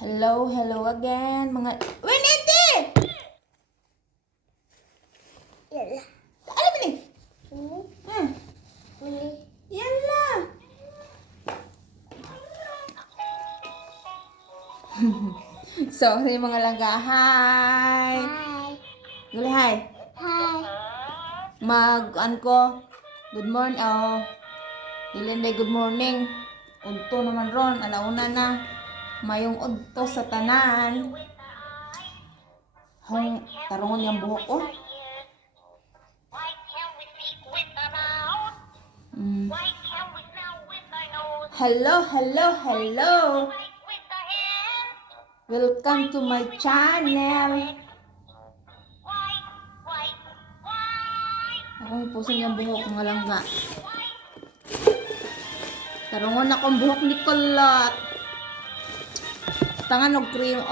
Hello again, mga... Winity! Yala. Ano ba ni? Ini. Ini. Yala! Sorry mga langga. Hi! Hi. Guli, hi! Hi. Good morning, Dilinday, good morning. Udto naman ron, alauna na. Mayong udto sa tanan. Hong, tarungon yung buhok ko. Hello. Welcome to my channel. Ako yung puso niyang buhok ng alangga. Tarungon akong buhok ni Kulot. Tangan og cream,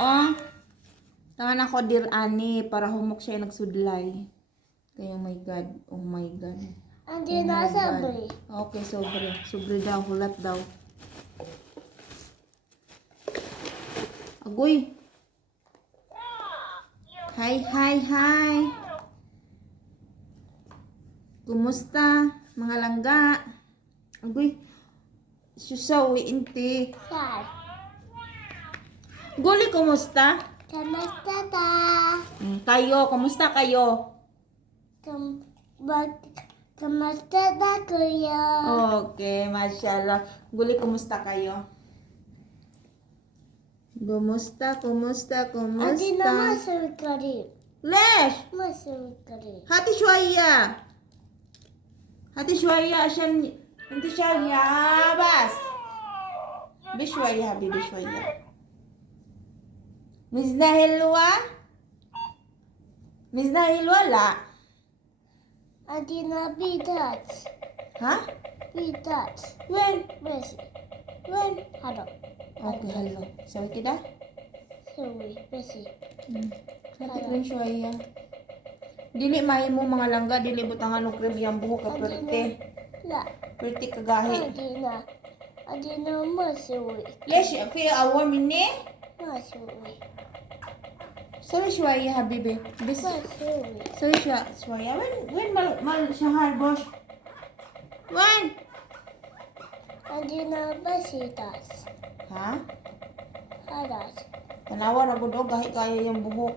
Tangan ako dir ani para humok siya nagsudlay. Kaya oh my god. Andi na sabri. Okay, sobre daw, hulat daw. Agoy. Hi. Kumusta mga langga? Agoy. Susawi inti. Sar. Guli, kumusta? Kamusta ta? Kayo, kumusta kayo? Kamusta ta kuya? Okay, mashallah. Guli, kumusta kayo? Kumusta? Andi na masawit ka rin. Lesh! Masawit ka rin. Hati shwaya, asyan, hindi siya yabas. Bishwaya, habibi shwaya. Miss Nahilwa, la. Andi na bitat. Ha? Bitat. When? Besi. Hado. Okay, hello. Sabi kita? Sawi. Besi. Hati krim shwaya. Dili mahimo mga langga, dili butangan og krim yang buhok ka perte. La. Perte kagahi. Andi na masawit. Lesh, feel awar minni? Masawit. Sabi shwaya, habibi. Masawit. Sabi shwaya. When mal shahar, boss? When? Andi na basitas. Ha? Hadas. Tanawa na gud gahi kaya yung buhok.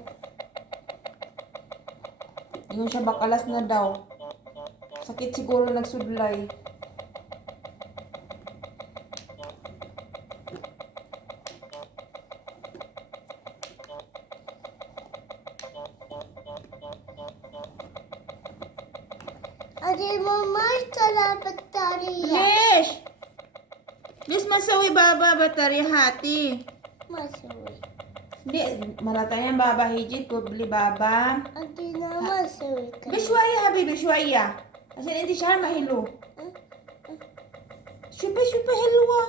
Ingon siya bakalas na daw. Sakit siguro nagsudlay. Adi mo mas talabat tariya. Lish masawi baba batari hati. Masawit. Di malata yan baba hijit ko beli baba. Adi na masawit ka. Bishwaya habibi bishwaya. Asin hindi siya mahilo. Syupa hilwa.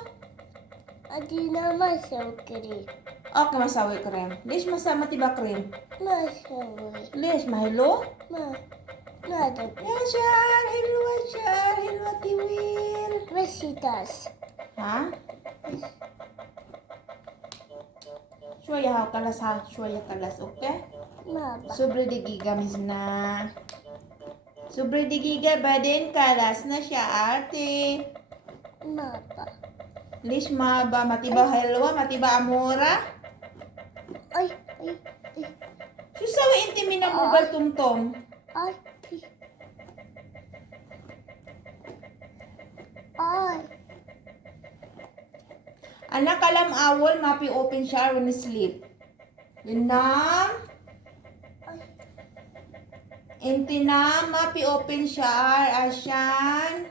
Adi na masawit ka rin. Okay, masawi krem. Lish masama tiba krem. Masawit. Lish mahilo. Nada. Yan hilwa tiwil. Basitas. Ha? Shwaya kalas, okay? Maba. Sobre di giga na. Sobre di giga badin kalas na siya ate. Maba. Lish ba matiba helwa, matiba amora. Ay. Susawi intimi na mobile tumtong. Ay. Anak kalam awol mapi open siya when you sleep. Linam. Intinam mapi open siya asyan.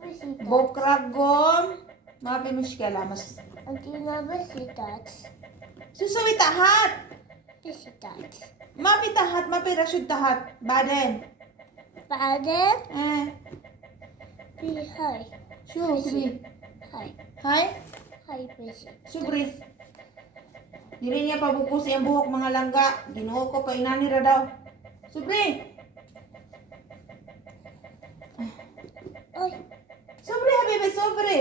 Basitas. Bokragom mapi muskala mas. Adi na basitas. Susawi tahat. Basitas. Mapi tahat, mapi rasyud tahat. Baden. Paden. Hi. Subri. Hi. Hay? Hi, basitas. Subri. Dili niya pabukus yung buhok mga langga. Ginoo ko pa inani ra daw. Subri. Ay. Subri habibi, subri.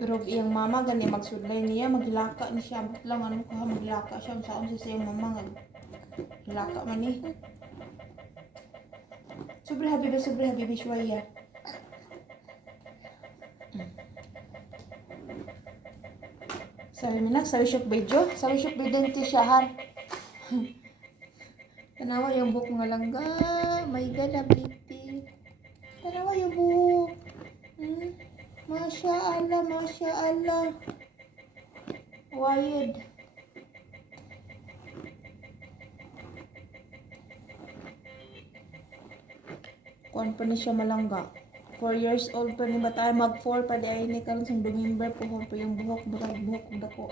Pero iyang mama gani magsudlay niya, maglaka ni siya. Abot lang ano ka, maglaka siya. Saan siya sa iyang mama maglaka man ni. Sobre habibi, shwaya. Sabi mo na, sabi syok ti siya har. Tanawa yung buhok nga langga. My God, baby. Tanawa yung buhok. Masya Allah. Wide. Kuan pa ni siya malangga. 4 years old pa ni ba tayo? Mag 4 pa di ay ni karon sa November po pa yung buhok. Buhok dako.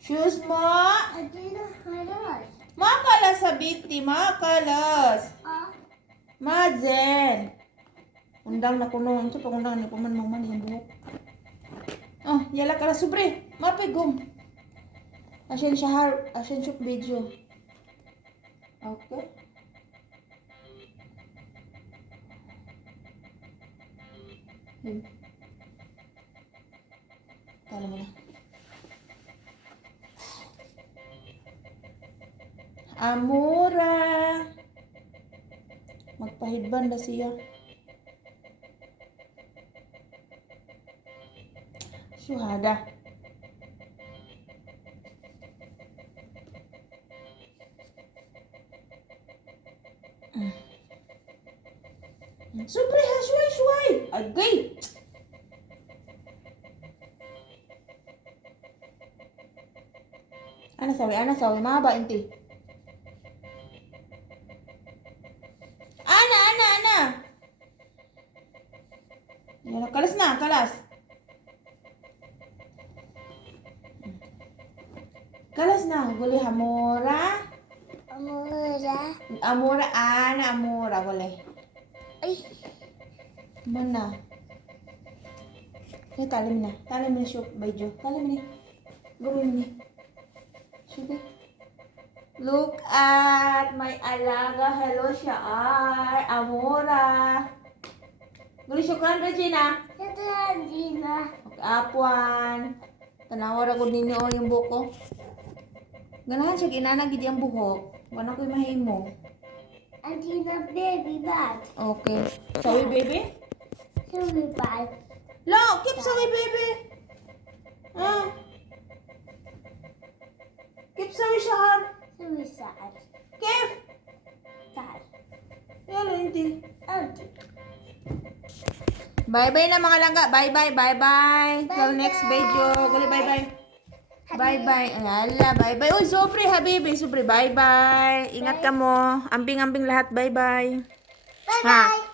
Shoes mo? Adina halos. Makalas sa biti, makalas. Mazen. Undang na kuno, ito pag undang na kuman mama yung buhok. Oh, yala ka na sobre. Mapigom. Asin siya video. Okay. Kala mo na. Amora. Magpahidban na siya. Syuhada. Sobre ha, shuay. Agay. Ana sawi, mahaba inti. Ana. Yan, kalas. Kalas na, guli hamora. Amora, guli. Ay, Mana? Talim na siya, bayjo. Talim na. Gawin na. Sige. Look at my alaga. Hello, Shaar. Amora. Guli syukran, Regina. ito Adina. Okay, apuan. Tanawar ako ninyo yung buko. Ganahan siya, ginanagid yung buhok. Wala ko'y mahimo. Adina baby bag. Okay. Sorry, baby? Silly bag. No, keep sorry, baby. Ah. Keep sorry, Shahar. Silly sad. Keep. Sad. Yan, hindi. Okay. Bye-bye na mga langga. Bye-bye. Till next video. Gali, bye-bye. Bye-bye. Ala, bye-bye. Uy, sobre, habibi. Sobre, bye-bye. Ingat ka mo. Ambing-ambing lahat. Bye-bye. Bye-bye.